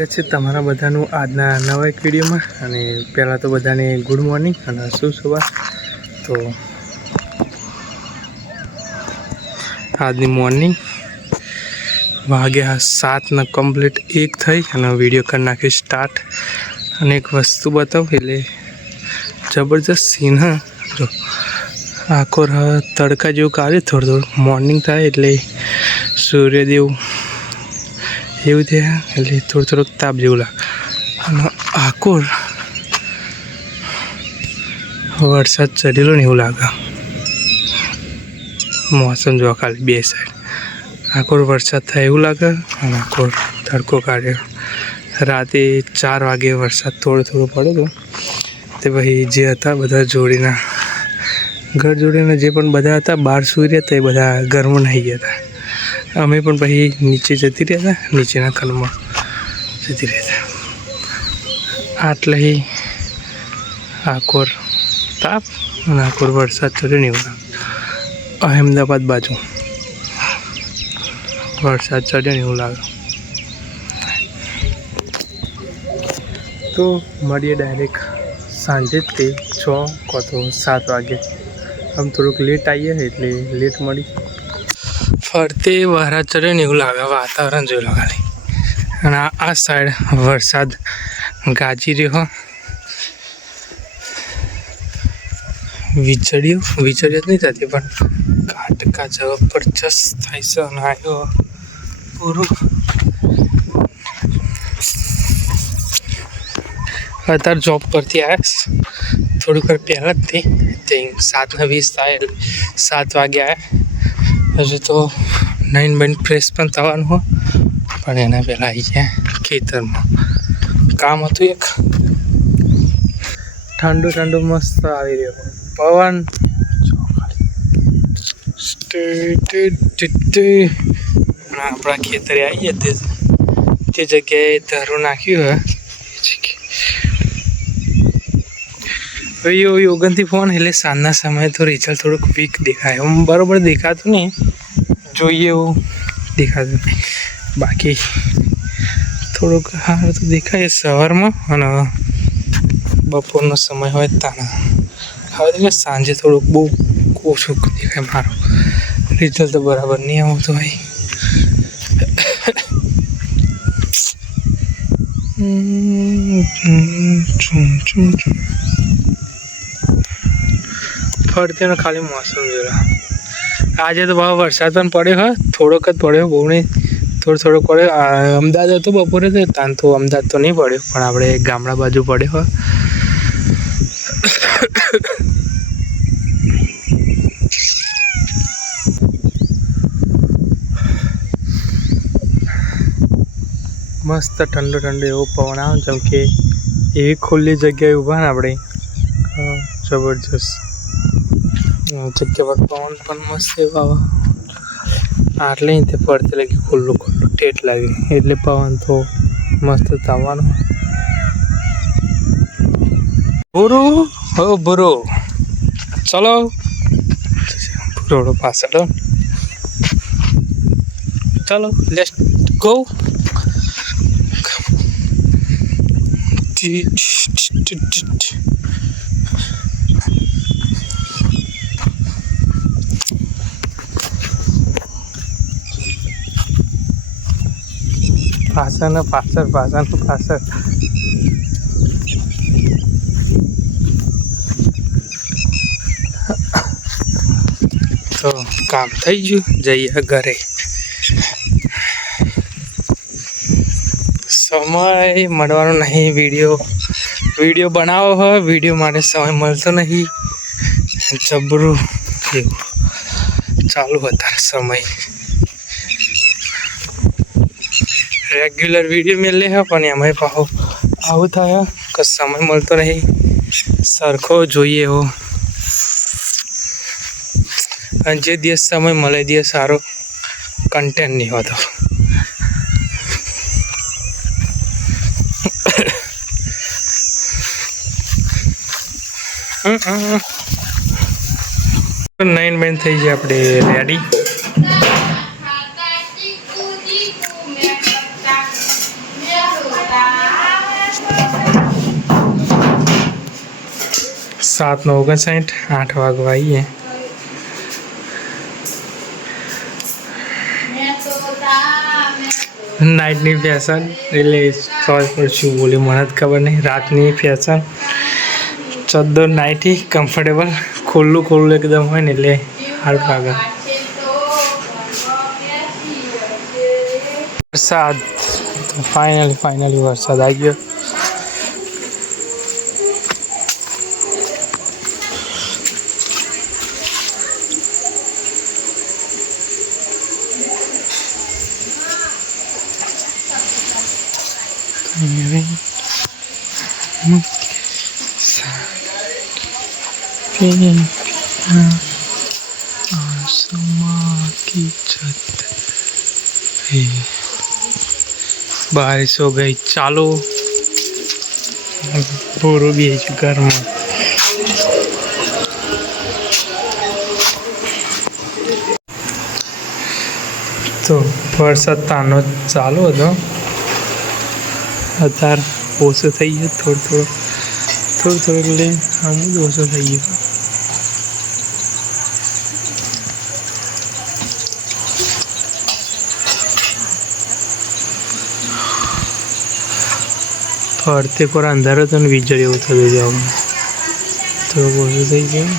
સ્વાગત છે તમારા બધાનું આજના નવા એક વિડીયોમાં। અને પહેલાં તો બધાને ગુડ મોર્નિંગ અને શુભ સવાર। તો આજની મોર્નિંગ વાગ્યા 7 કમ્પ્લીટ 1 થઈ અને વિડીયો કરી નાખ્યો સ્ટાર્ટ। અને એક વસ્તુ બતાવું એટલે જબરજસ્ત સીન હા। જો આખો તડકા જેવું કાઢ્યું, થોડું મોર્નિંગ થાય એટલે સૂર્યદેવ એવું થયા એટલે થોડુંક તાપ જેવું લાગે અને આકોર વરસાદ ચડેલો ને એવું લાગે। મોસમ જો ખાલી બે સાઈડ આકોર વરસાદ થાય એવું લાગે અને આકોર તડકો કાઢ્યો। રાતે 4 વાગે વરસાદ થોડો પડ્યો તે પછી જે હતા બધા જોડીના ઘર જોડીને જે પણ બધા હતા બહાર સૂઈ રહ્યા હતા એ બધા ઘરમાં નાહી ગયા હતા। અમે પણ પછી નીચે જતી રહ્યા હતા, નીચેના ઘરમાં જતી રહ્યા હતા। આટલે આકોર તાપ અને આકોર વરસાદ ચડ્યો ને એવું લાગે। અહેમદાબાદ બાજુ વરસાદ ચડ્યો ને એવું લાગે। તો મળીએ ડાયરેક્ટ સાંજે જ તે 6 કો તો 7 વાગે। આમ થોડુંક લેટ આવીએ એટલે લેટ મળી ફરતે વરસાદ ચડ્યો ને એવું લાગે। વાતાવરણ જોઈ લો ખાલી। અને આ સાઈડ વરસાદ ગાજી રહ્યો, વીજળીઓ જ નહીં થતી પણ કાટકા જબરજસ્ત થાય છે। અને આવ્યો પૂરું અત્યારે જોબ પરથી આવ્યા થોડીક વાર પહેલાં જ તે 7:20 થાય એટલે 7 વાગે આવ્યા। હજુ તો 9 ફ્રેશ પણ થવાનું હોય પણ એના પહેલાં આવી ગયા ખેતરમાં। કામ હતું એક, ઠંડુ મસ્ત આવી રહ્યો પવન। આપણા ખેતરે આવીએ તે જગ્યાએ ધરું નાખ્યું હોય યોગનથી ફોન એટલે સાંજના સમયે તો રિઝલ્ટ થોડુંક વીક દેખાય। આમ બરાબર દેખાતું નહીં, જોઈએ એવું દેખાતું નહીં, બાકી થોડુંક સારું તો દેખાય સવારમાં અને બપોરનો સમય હોય તાના। હવે સાંજે થોડુંક બહુ ઓછું દેખાય મારું રિઝલ્ટ તો બરાબર નહીં આવતું હોય। ફરતીનો ખાલી મોસમ જોયા। આજે તો ભાવ વરસાદ પણ પડ્યો હોય, થોડોક જ પડ્યો, બહુ નહીં, થોડો પડ્યો। અમદાવાદ હતો બપોરે તો તાન તો અમદાવાદ તો નહીં પડ્યો પણ આપણે ગામડા બાજુ પડ્યો હોય। મસ્ત ઠંડો એવો પવન આવે જેમ કે એવી ખુલ્લી જગ્યાએ ઊભા ને આપણે જબરજસ્ત જગ્યા પર પવન પણ મસ્ત એવો આવે। આટલે તે ફરતે લાગી ખુલ્લું ઠેઠ લાગે એટલે પવન તો મસ્ત થવાનો। ભૂરો ચલો ભૂરો પાછળ ચલો લેટ્સ ગો। પાછળ તો કામ થઈ ગયું, જઈએ ઘરે। સમય મળવાનો નહીં, વિડીયો બનાવો હોય, વિડીયો માટે સમય મળતો નહીં, જબરું એવું ચાલુ અત્યારે સમય। રેગ્યુલર વિડીયો મેં લે પણ એમાંય પાછું આવું થાય કે સમય મળતો નહીં સરખો જોઈએ એવો। અને જે દિવસ સમય મળે દિવસ સારો કન્ટેન્ટ નહીં હોતો। નાઈન બેન થઈ જાય આપણે રેડી। 7:59 8 વાગવા આવીએ. નાઇટની ફેશન એટલે શું બોલી મને જ ખબર નહીં. રાતની ફેશન ચદ્દર નાઇટી કમ્ફર્ટેબલ ખુલ્લું એકદમ હોય ને એટલે સારું લાગે. વરસાદ ફાઇનલી વરસાદ આવી ગયો. बारिश हो गई चालू. पूरा भी है घर में. तो वरसाद तानो चालू હતો. અત્યારે ઓછો થઈ ગયો થોડું એટલે આમ જ ઓછો થઈ ગયો. ફરતે કોરા અંધારો હતો ને વીજળી એવું થતું જવાનું થોડુંક ઓછું થઈ ગયું.